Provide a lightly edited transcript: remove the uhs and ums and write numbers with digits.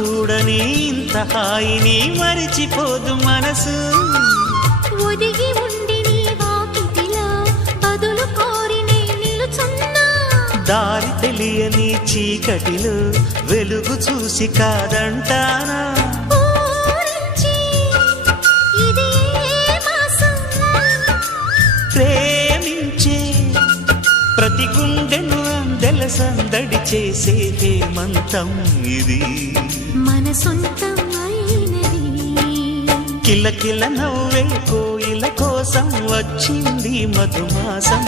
చూడని ఇంత హాయిని మరిచిపోదు మనసు. ఒదిగి ఉండి నీ వాకిటిలో బదులు కోరి నే నిలుచున్నా. దారి తెలియని చీకటిలో వెలుగు చూసి కాదంటానా. ప్రేమించే ప్రతి గుండెను అందెల సందడి చేసే హేమంతం ఇది. మన సొంతం అయినది. కిలకిల నవ్వే కోయిల కోసం వచ్చింది మధుమాసం.